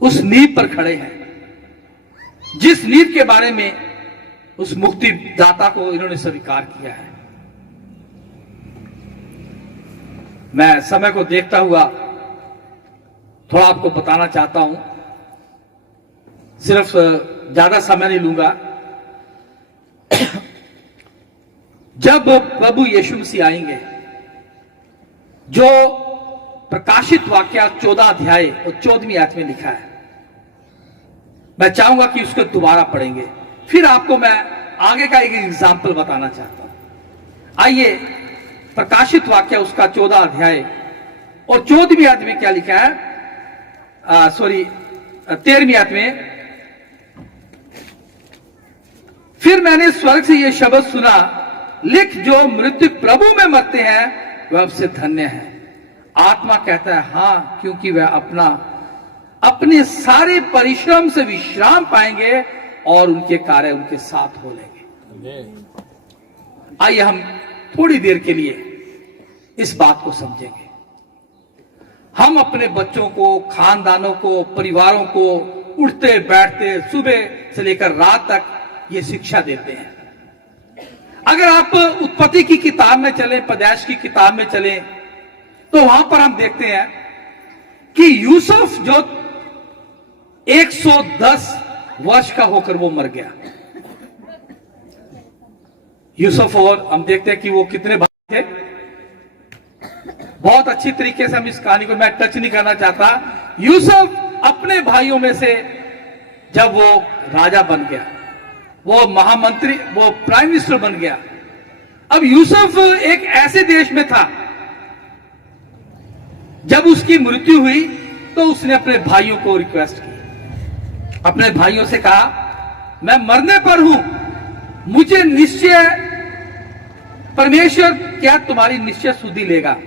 उस नींव पर खड़े हैं, जिस नींव के बारे में उस मुक्तिदाता को इन्होंने स्वीकार किया है। मैं समय को देखता हुआ थोड़ा आपको बताना चाहता हूं, सिर्फ ज्यादा समय नहीं लूंगा। जब प्रभु यीशु मसीह आएंगे, जो प्रकाशित वाक्य 14 अध्याय और 14वीं आयत में लिखा है, मैं चाहूंगा कि उसको दोबारा पढ़ेंगे, फिर आपको मैं आगे का एक एग्जाम्पल बताना चाहता हूं। आइए, प्रकाशित वाक्य उसका 14 अध्याय और 14वीं आयत में क्या लिखा है, 13वीं आयत में, फिर मैंने स्वर्ग से यह शब्द सुना, लिख, जो मृत्यु प्रभु में मरते हैं वह सबसे धन्य है। आत्मा कहता है हाँ, क्योंकि वह अपने सारे परिश्रम से विश्राम पाएंगे और उनके कार्य उनके साथ हो लेंगे। आइए हम थोड़ी देर के लिए इस बात को समझेंगे। हम अपने बच्चों को, खानदानों को, परिवारों को उठते बैठते सुबह से लेकर रात तक ये शिक्षा देते हैं। अगर आप उत्पत्ति की किताब में चलें, पैदाइश की किताब में चलें, तो वहां पर हम देखते हैं कि यूसुफ जो 110 वर्ष का होकर वो मर गया। यूसुफ, और हम देखते हैं कि वो कितने भाई थे। बहुत अच्छी तरीके से हम इस कहानी को मैं टच नहीं करना चाहता। यूसुफ अपने भाइयों में से जब वो राजा बन गया, वो महामंत्री, वो प्राइम मिनिस्टर बन गया। अब यूसुफ एक ऐसे देश में था, जब उसकी मृत्यु हुई तो उसने अपने भाइयों को रिक्वेस्ट की, अपने भाइयों से कहा मैं मरने पर हूं, मुझे निश्चय परमेश्वर क्या तुम्हारी निश्चय सुधि लेगा।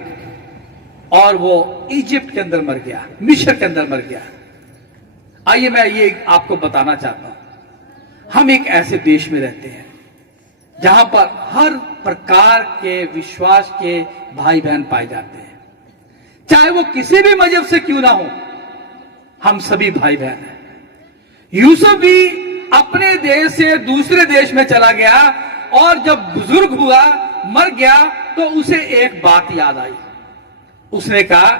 और वो इजिप्ट के अंदर मर गया, मिस्र के अंदर मर गया। आइए मैं ये आपको बताना चाहता हूं, हम एक ऐसे देश में रहते हैं जहां पर हर प्रकार के विश्वास के भाई बहन पाए जाते हैं, चाहे वो किसी भी मजहब से क्यों ना हो, हम सभी भाई बहन हैं। यूसुफ भी अपने देश से दूसरे देश में चला गया और जब बुजुर्ग हुआ, मर गया, तो उसे एक बात याद आई। उसने कहा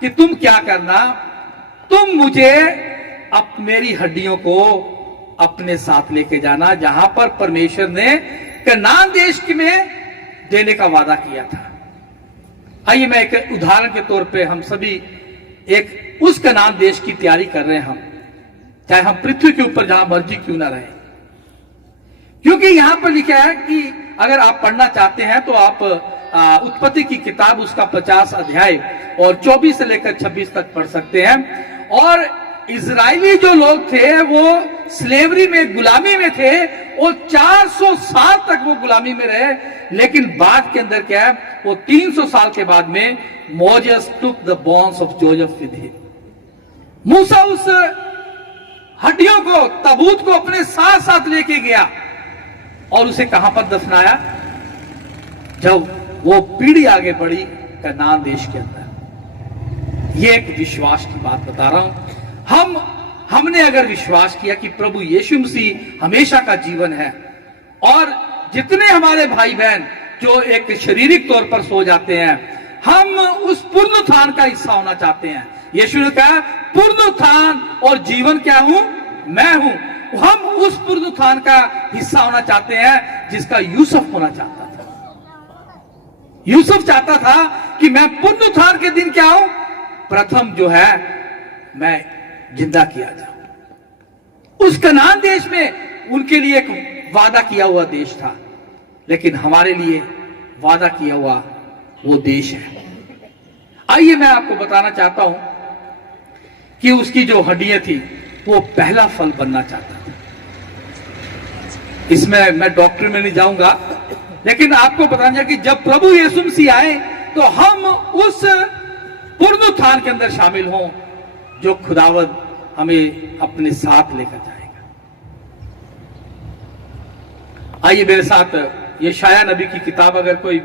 कि तुम क्या करना, तुम मुझे मेरी हड्डियों को अपने साथ लेके जाना, जहां पर परमेश्वर ने कनान देश में देने का वादा किया था। आइए मैं एक उदाहरण के तौर पे, हम सभी एक उस कनान देश की तैयारी कर रहे हैं, हम चाहे हम पृथ्वी के ऊपर जहां मर्जी क्यों ना रहे, क्योंकि यहां पर लिखा है कि अगर आप पढ़ना चाहते हैं तो आप उत्पत्ति की किताब उसका 50 अध्याय और 24 से लेकर 26 तक पढ़ सकते हैं। और इजरायली जो लोग थे वो स्लेवरी में, गुलामी में थे, और 400 साल तक वो गुलामी में रहे। लेकिन बाद के अंदर क्या है, वो 300 साल के बाद में Moses took the bones of Joseph with him. मूसा उस हड्डियों को, ताबूत को अपने साथ साथ लेके गया और उसे कहां पर दफनाया, जब वो पीढ़ी आगे बढ़ी कनान देश के अंदर। ये एक विश्वास की बात बता रहा हूं। हमने अगर विश्वास किया कि प्रभु यीशु मसीह हमेशा का जीवन है, और जितने हमारे भाई बहन जो एक शारीरिक तौर पर सो जाते हैं, हम उस पुनरुत्थान का हिस्सा होना चाहते हैं। यीशु ने कहा पुनरुत्थान और जीवन क्या हूं, मैं हूं। हम उस पुनरुत्थान का हिस्सा होना चाहते हैं जिसका यूसुफ होना चाहता था। यूसुफ चाहता था कि मैं पुनरुत्थान के दिन क्या हूं, प्रथम जो है मैं जिंदा किया जाऊं। उस कनान देश में उनके लिए एक वादा किया हुआ देश था, लेकिन हमारे लिए वादा किया हुआ वो देश है। आइए मैं आपको बताना चाहता हूं कि उसकी जो हड्डियां थी वो पहला फल बनना चाहता था। इसमें मैं डॉक्टर में नहीं जाऊंगा, लेकिन आपको बताना कि जब प्रभु यीशु मसीह आए तो हम उस पुनरुत्थान के अंदर शामिल हों जो खुदावंद हमें अपने साथ लेकर जाएगा। आइए मेरे साथ यशायाह नबी की किताब, अगर कोई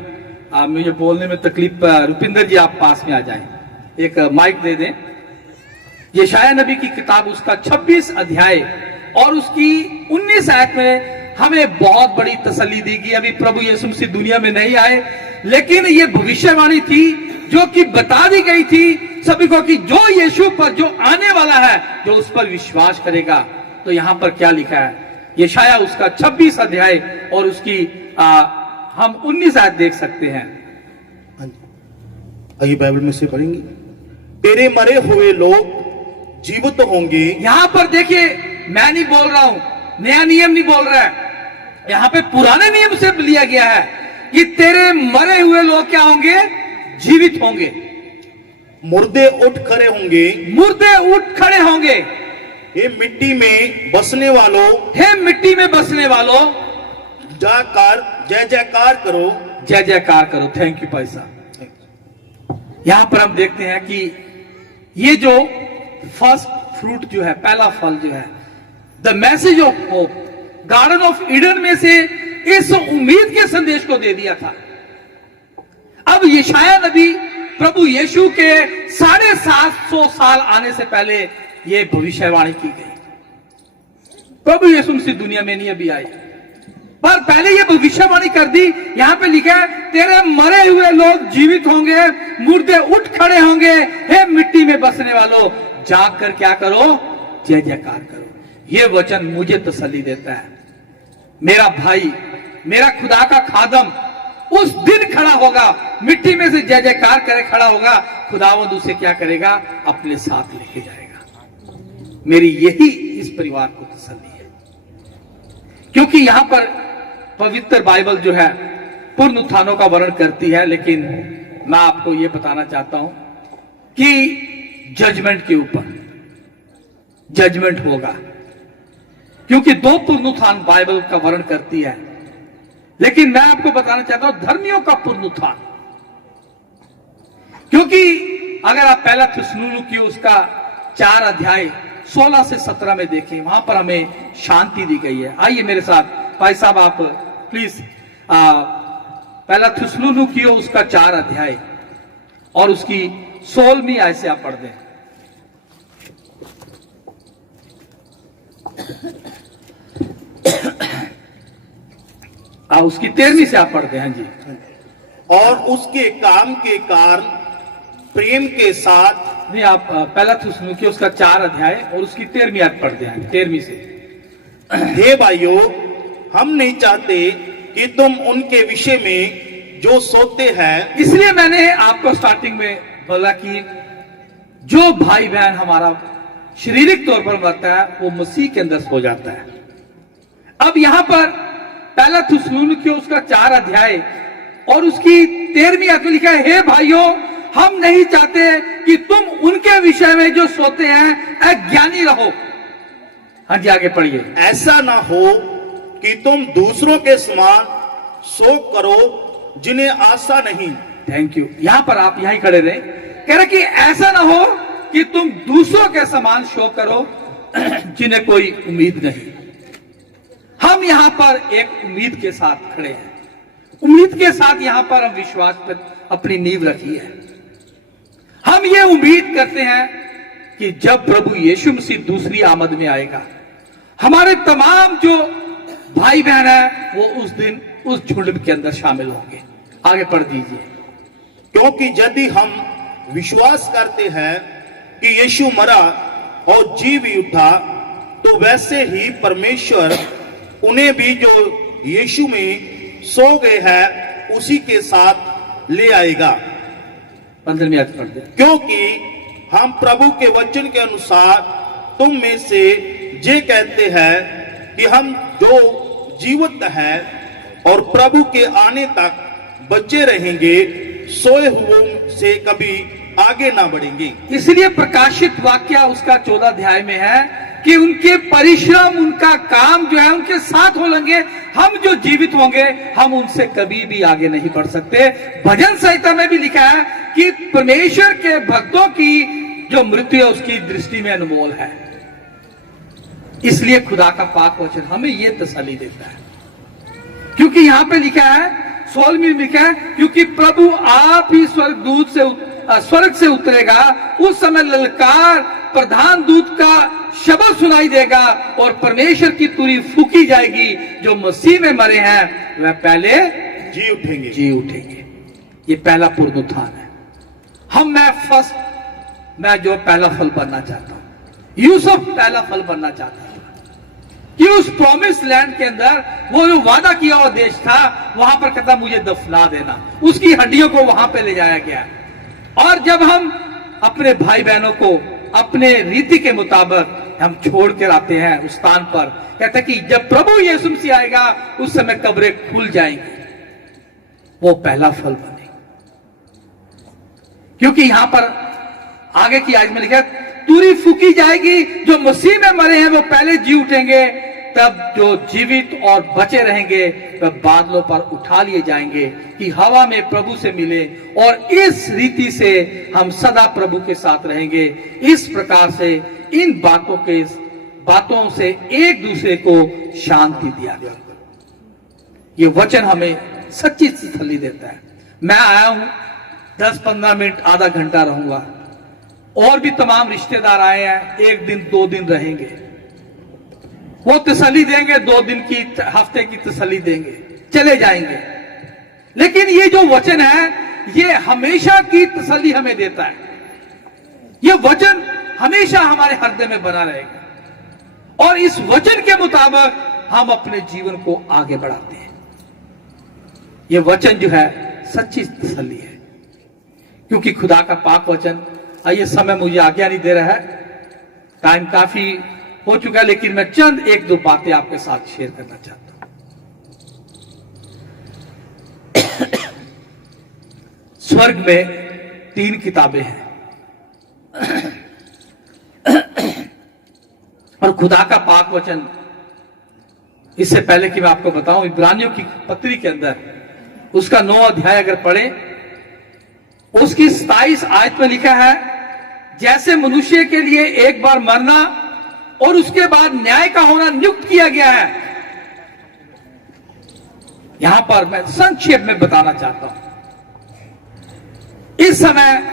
मुझे बोलने में तकलीफ, रुपिंदर जी आप पास में आ जाएं, एक माइक दे दें। यशायाह नबी की किताब उसका 26 अध्याय और उसकी 19 आयत में हमें बहुत बड़ी तसल्ली दी गई। अभी प्रभु यीशु मसीह दुनिया में नहीं आए, लेकिन ये भविष्यवाणी थी जो कि बता दी गई थी सभी को कि जो यीशु पर जो आने वाला है, जो उस पर विश्वास करेगा। तो यहां पर क्या लिखा है, यशायाह उसका 26 अध्याय और उसकी हम 19 आयत देख सकते हैं। आइए बाइबल में से पढ़ेंगे। तेरे मरे हुए लोग जीवित होंगे। यहां पर देखिए, मैं नहीं बोल रहा हूं, नया नियम नहीं बोल रहा है, यहां पे पुराने नियम से लिया गया है कि तेरे मरे हुए लोग क्या होंगे, जीवित होंगे। मुर्दे उठ खड़े होंगे। मुर्दे उठ खड़े होंगे। हे मिट्टी में बसने वालों, हे मिट्टी में बसने वालों, जाकर जय जयकार करो। जय जयकार करो। थैंक यू भाई साहब। यहां पर हम देखते हैं कि ये जो फर्स्ट फ्रूट जो है, पहला फल जो है, the message of hope, garden of Eden में से इस उम्मीद के संदेश को दे दिया था। अब यशाया नबी प्रभु यीशु के 750 साल आने से पहले ये भविष्यवाणी की गई। प्रभु यीशु मसीह दुनिया में नहीं अभी आए, पर पहले ये भविष्यवाणी कर दी। यहां पे लिखा है, तेरे मरे हुए लोग जीवित होंगे, मुर्दे उठ खड़े होंगे, हे मिट्टी में बसने वालों जाकर क्या करो, जय जयकार करो। ये वचन मुझे तसल्ली देता है। मेरा भाई, मेरा खुदा का खादम उस दिन खड़ा होगा, मिट्टी में से जय जयकार करे खड़ा होगा, खुदावंद उसे क्या करेगा, अपने साथ लेके जाएगा। मेरी यही इस परिवार को तसल्ली है, क्योंकि यहां पर पवित्र बाइबल जो है पुनरुत्थानों का वर्णन करती है, लेकिन मैं आपको यह बताना चाहता हूं कि जजमेंट के ऊपर जजमेंट होगा, क्योंकि 2 पुनरुत्थान बाइबल का वर्णन करती है, लेकिन मैं आपको बताना चाहता हूं धर्मियों का पुनरुत्थान। क्योंकि अगर आप पहला थिस्सलुनीकी उसका 4 अध्याय 16 से 17 में देखें, वहां पर हमें शांति दी गई है। आइए मेरे साथ भाई साहब, आप प्लीज पहला थिस्सलुनीकी उसका 4 अध्याय और उसकी 16वीं आयत से आप पढ़ दें। उसकी 13वीं से आप पढ़ते हैं जी। और उसके काम के कारण प्रेम के साथ, नहीं आप पहला थिस्सलुनीकी उसका 4 अध्याय और उसकी 13वीं आयत पढ़ते हैं, 13वीं से। हे भाइयों, हम नहीं चाहते कि तुम उनके विषय में जो सोते हैं। इसलिए मैंने आपको स्टार्टिंग में बोला कि जो भाई बहन हमारा शारीरिक तौर पर मरता है वो मसीह के अंदर सो जाता है। अब यहां पर पहला थिस्सलुनीकी उसका 4 अध्याय और उसकी 13वीं आयत में लिखा है, हे भाइयों, हम नहीं चाहते कि तुम उनके विषय में जो सोते हैं अज्ञानी रहो। हाँ जी, आगे पढ़िए। ऐसा ना हो कि तुम दूसरों के समान शोक करो जिन्हें आशा नहीं। Thank you. यहां पर आप यहीं खड़े रहे। कह रहे कि ऐसा ना हो कि तुम दूसरों के समान शोक करो जिन्हें कोई उम्मीद नहीं। हम यहां पर एक उम्मीद के साथ खड़े हैं, उम्मीद के साथ यहां पर हम विश्वास पर अपनी नींव रखी है। हम ये उम्मीद करते हैं कि जब प्रभु यीशु मसीह दूसरी आमद में आएगा, हमारे तमाम जो भाई बहन है वो उस दिन उस झुंड के अंदर शामिल होंगे। आगे पढ़ दीजिए। क्योंकि यदि हम विश्वास करते हैं कि यीशु मरा और जी भी उठा, तो वैसे ही परमेश्वर उन्हें भी जो यीशु में सो गए हैं उसी के साथ ले आएगा। 15वीं आयत पढ़ दे। क्योंकि हम प्रभु के वचन के अनुसार तुम में से ये कहते हैं कि हम जो जीवित हैं और प्रभु के आने तक बचे रहेंगे, सोए हुओं से कभी आगे ना बढ़ेंगे। इसलिए प्रकाशित वाक्य उसका 14 अध्याय में है कि उनके परिश्रम, उनका काम जो है उनके साथ हो लेंगे। हम जो जीवित होंगे हम उनसे कभी भी आगे नहीं बढ़ सकते। भजन संहिता में भी लिखा है कि परमेश्वर के भक्तों की जो मृत्यु है उसकी दृष्टि में अनमोल है। इसलिए खुदा का पाक वचन हमें यह तसल्ली देता है, क्योंकि यहां पे लिखा है 16 में लिखा है, क्योंकि प्रभु आप ही स्वर्ग से उतरेगा, उस समय ललकार प्रधान दूत का शब्द सुनाई देगा और परमेश्वर की तुरी फूकी जाएगी। जो मसीह में मरे हैं वह पहले जी उठेंगे। ये पहला पुनरुत्थान है। मैं जो पहला फल बनना चाहता हूं, यूसुफ पहला फल बनना चाहता था कि उस प्रॉमिस लैंड के अंदर वो जो वादा किया हुआ देश था, वहां पर कहता मुझे दफना देना। उसकी हड्डियों को वहां पे ले जाया गया। और जब हम अपने भाई बहनों को अपने रीति के मुताबिक हम छोड़ कर आते हैं उस स्थान पर, कहते कि जब प्रभु यीशु मसीह आएगा उस समय कब्रें खुल जाएंगी। वो पहला फल बने, क्योंकि यहां पर आगे की आयत में लिखा तुरी फूकी जाएगी। जो मसीह में मरे हैं वो पहले जी उठेंगे, तब जो जीवित और बचे रहेंगे वह बादलों पर उठा लिए जाएंगे कि हवा में प्रभु से मिले, और इस रीति से हम सदा प्रभु के साथ रहेंगे। इस प्रकार से इन बातों से एक दूसरे को शांति दिया गया। ये वचन हमें सच्ची तसल्ली देता है। मैं आया हूं 10-15 मिनट, आधा घंटा रहूंगा, और भी तमाम रिश्तेदार आए हैं, 1 दिन 2 दिन रहेंगे। वो तसल्ली देंगे, 2 दिन की, हफ्ते की तसल्ली देंगे, चले जाएंगे। लेकिन ये जो वचन है ये हमेशा की तसल्ली हमें देता है। ये वचन हमेशा हमारे हृदय में बना रहेगा, और इस वचन के मुताबिक हम अपने जीवन को आगे बढ़ाते हैं। ये वचन जो है सच्ची तसल्ली है, क्योंकि खुदा का पाक वचन। ये समय मुझे आज्ञा नहीं दे रहा है, टाइम काफी हो चुका है, लेकिन मैं चंद 1-2 बातें आपके साथ शेयर करना चाहता हूं। स्वर्ग में 3 किताबें हैं, और खुदा का पाक वचन, इससे पहले कि मैं आपको बताऊं, इब्रानियों की पत्री के अंदर उसका 9 अध्याय अगर पढ़े, उसकी 27 आयत में लिखा है, जैसे मनुष्य के लिए एक बार मरना और उसके बाद न्याय का होना नियुक्त किया गया है। यहां पर मैं संक्षेप में बताना चाहता हूं, इस समय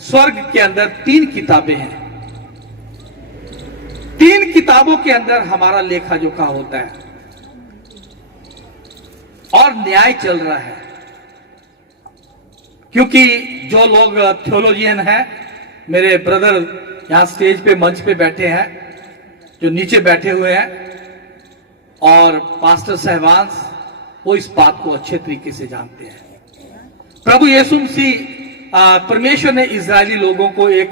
स्वर्ग के अंदर 3 किताबें हैं। 3 किताबों के अंदर हमारा लेखा जोखा होता है और न्याय चल रहा है। क्योंकि जो लोग थियोलॉजियन हैं, मेरे ब्रदर यहां स्टेज पे, मंच पे बैठे हैं, जो नीचे बैठे हुए हैं, और पास्टर साहबान, वो इस बात को अच्छे तरीके से जानते हैं। प्रभु यीशु मसीह, परमेश्वर ने इजरायली लोगों को एक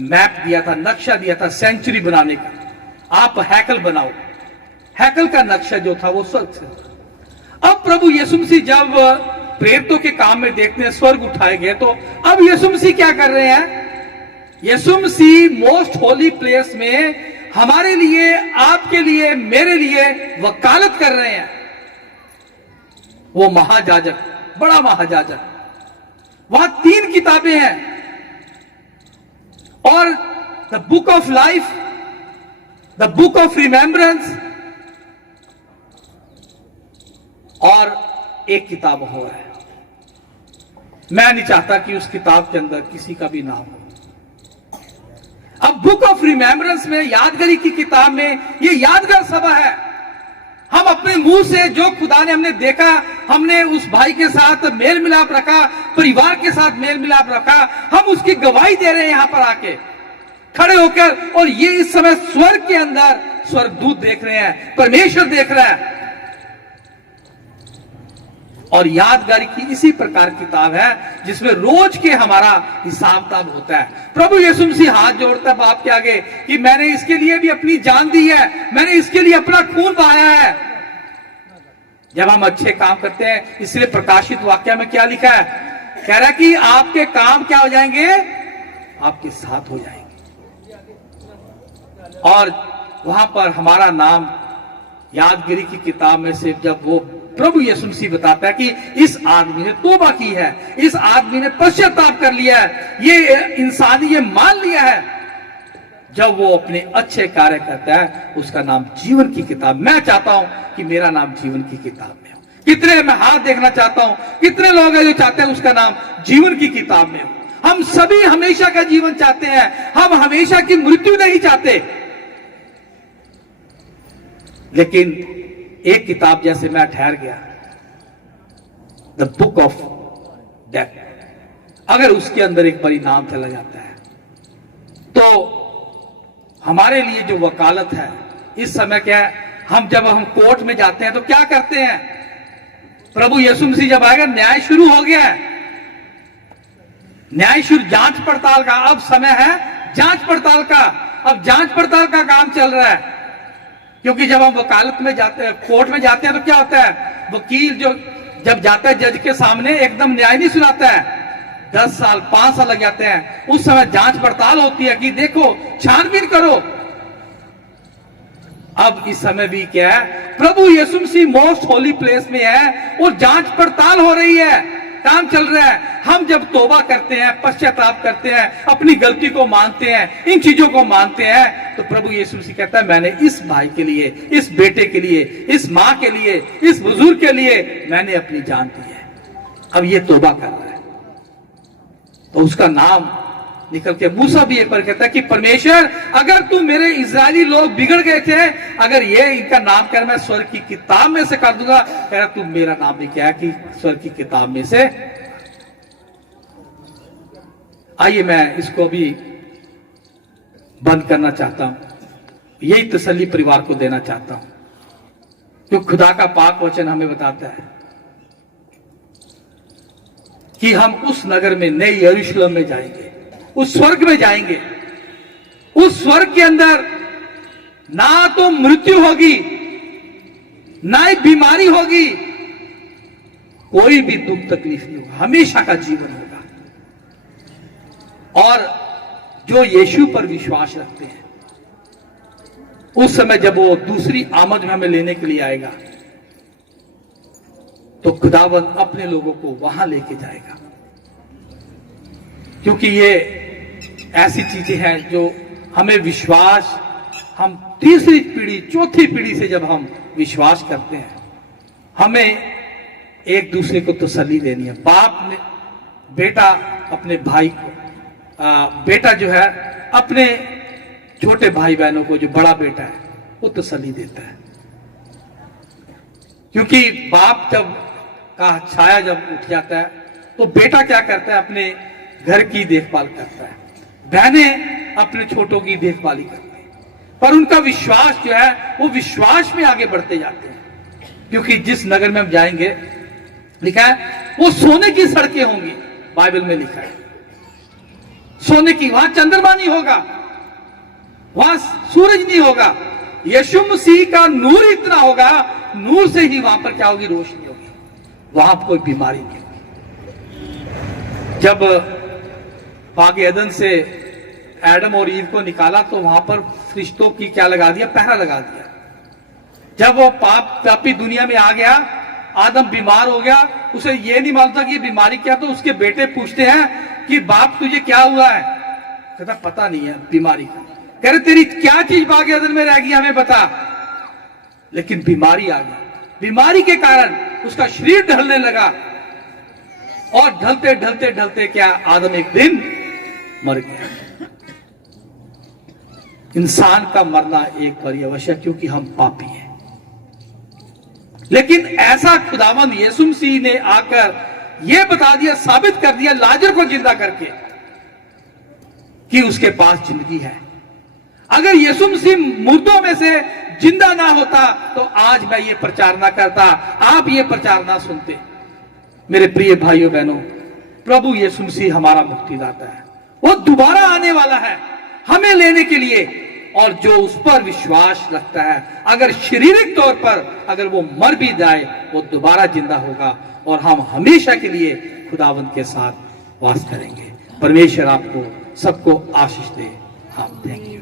मैप दिया था, नक्शा दिया था सेंचुरी बनाने का। आप हैकल बनाओ। हैकल का नक्शा जो था वो स्वर्ग से। अब प्रभु यीशु मसीह जब प्रेरितों के काम में देखते हैं स्वर्ग उठाए गए, तो अब यीशु मसीह क्या कर रहे हैं? यीशु मसीह मोस्ट होली प्लेस में हमारे लिए, आपके लिए, मेरे लिए वकालत कर रहे हैं। वो महाजाजक, बड़ा महाजाजक, वहां 3 किताबें हैं, और the book of life, the book of remembrance, और एक किताब हो है। मैं नहीं चाहता कि उस किताब के अंदर किसी का भी नाम हो। अब बुक ऑफ रिमेम्बरेंस में, यादगारी की किताब में, ये यादगार सभा है। हम अपने मुंह से जो खुदा ने हमने देखा, हमने उस भाई के साथ मेल मिलाप रखा, परिवार के साथ मेल मिलाप रखा, हम उसकी गवाही दे रहे हैं यहां पर आके खड़े होकर। और ये इस समय स्वर्ग के अंदर स्वर्गदूत देख रहे हैं, परमेश्वर देख रहा है। और यादगारी की इसी प्रकार किताब है जिसमें रोज के हमारा हिसाब किताब होता है। प्रभु यीशु मसीह हाथ जोड़ता है बाप के आगे कि मैंने इसके लिए भी अपनी जान दी है, मैंने इसके लिए अपना खून बहाया है। जब हम अच्छे काम करते हैं, इसलिए प्रकाशित वाक्य में क्या लिखा है? कह रहा है कि आपके काम क्या हो जाएंगे? आपके साथ हो जाएंगे। और वहां पर हमारा नाम यादगिरी की किताब में से, जब वो प्रभु यीशु मसीह बताता है कि इस आदमी ने तौबा की है, इस आदमी ने पश्चाताप कर लिया है, ये इंसान ये मान लिया है, जब वो अपने अच्छे कार्य करता है, उसका नाम जीवन की किताब। मैं चाहता हूं कि मेरा नाम जीवन की किताब में हो। कितने, मैं हाथ देखना चाहता हूं, कितने लोग हैं जो चाहते हैं उसका नाम जीवन की किताब में हो। हम सभी हमेशा का जीवन चाहते हैं, हम हमेशा की मृत्यु नहीं चाहते। लेकिन एक किताब जैसे मैं ठहर गया, द बुक ऑफ डेथ, अगर उसके अंदर एक परिणाम चला जाता है, तो हमारे लिए जो वकालत है इस समय क्या है? हम जब हम कोर्ट में जाते हैं तो क्या करते हैं? प्रभु यीशु मसीह जब आएगा, न्याय शुरू हो गया है, न्याय शुरू, जांच पड़ताल का अब समय है, जांच पड़ताल का। अब जांच पड़ताल का काम चल रहा है, क्योंकि जब हम वकालत में जाते हैं, कोर्ट में जाते हैं, तो क्या होता है? वकील जो जब जाता है जज के सामने, एकदम न्याय नहीं सुनाता है, 10 साल 5 साल लग जाते हैं। उस समय जांच पड़ताल होती है कि देखो, छानबीन करो। अब इस समय भी क्या है, प्रभु यीशु मसीह मोस्ट होली प्लेस में है और जांच पड़ताल हो रही है, काम चल रहा है। हम जब तौबा करते हैं, पश्चाताप करते हैं, अपनी गलती को मानते हैं, इन चीजों को मानते हैं, तो प्रभु यीशु मसीह कहता है मैंने इस भाई के लिए, इस बेटे के लिए, इस माँ के लिए, इस बुजुर्ग के लिए मैंने अपनी जान दी है। अब ये तौबा कर रहा है तो उसका नाम निकल के, मूसा भी एक बार कहता है कि परमेश्वर अगर तू मेरे इजरायली लोग बिगड़ गए थे, अगर ये इनका नाम कर मैं स्वर्ग की किताब में से कर दूंगा, कह रहा तू मेरा नाम भी क्या है कि स्वर्ग की किताब में से। आइए मैं इसको भी बंद करना चाहता हूं, यही तसल्ली परिवार को देना चाहता हूं, क्योंकि खुदा का पाक वचन हमें बताता है कि हम उस नगर में, नए यरूशलेम में जाएंगे, उस स्वर्ग में जाएंगे। उस स्वर्ग के अंदर ना तो मृत्यु होगी, ना ही बीमारी होगी, कोई भी दुख तकलीफ नहीं होगा, हमेशा का जीवन होगा। और जो यीशु पर विश्वास रखते हैं, उस समय जब वो दूसरी आमद में हमें लेने के लिए आएगा, तो खुदावंद अपने लोगों को वहां लेके जाएगा। क्योंकि ये ऐसी चीजें हैं जो हमें विश्वास, हम तीसरी पीढ़ी, चौथी पीढ़ी से जब हम विश्वास करते हैं, हमें एक दूसरे को तसल्ली देनी है। बाप ने, बेटा अपने भाई को, बेटा जो है अपने छोटे भाई बहनों को, जो बड़ा बेटा है वो तसल्ली देता है। क्योंकि बाप जब का छाया जब उठ जाता है तो बेटा क्या करता है, अपने घर की देखभाल करता है, बहनें अपने छोटों की देखभाल करती हैं। पर उनका विश्वास जो है वो विश्वास में आगे बढ़ते जाते हैं। क्योंकि जिस नगर में हम जाएंगे, लिखा है वो सोने की सड़कें होंगी, बाइबल में लिखा है सोने की। वहां चंद्रमा नहीं होगा, वहां सूरज नहीं होगा, यीशु मसीह का नूर इतना होगा, नूर से ही वहां पर क्या होगी, रोशनी होगी, वहां कोई बीमारी नहीं होगी। जब बाग एदन से एडम और ईव को निकाला तो वहां पर फरिश्तों की क्या लगा दिया, पहरा लगा दिया। जब वो पापी दुनिया में आ गया, आदम बीमार हो गया, उसे ये नहीं मालूम था कि बीमारी क्या, तो उसके बेटे पूछते हैं कि बाप तुझे क्या हुआ है, कहता पता नहीं है बीमारी का। कह रहे तेरी क्या चीज बाग एदन में रह गई हमें बता। लेकिन बीमारी आ गई, बीमारी के कारण उसका शरीर ढलने लगा, और ढलते ढलते ढलते क्या, आदम एक दिन मर गया। इंसान का मरना एक बार अवश्य, क्योंकि हम पापी हैं। लेकिन ऐसा खुदावंद यीशु मसीह ने आकर यह बता दिया, साबित कर दिया लाजर को जिंदा करके कि उसके पास जिंदगी है। अगर यीशु मसीह मुर्दों में से जिंदा ना होता तो आज मैं ये प्रचार ना करता, आप ये प्रचार ना सुनते। मेरे प्रिय भाइयों बहनों, प्रभु यीशु मसीह हमारा मुक्तिदाता है, वो दोबारा आने वाला है हमें लेने के लिए। और जो उस पर विश्वास रखता है, अगर शारीरिक तौर पर अगर वो मर भी जाए, वो दोबारा जिंदा होगा और हम हमेशा के लिए खुदावंद के साथ वास करेंगे। परमेश्वर आपको सबको आशीष दे। हाँ, थैंक यू।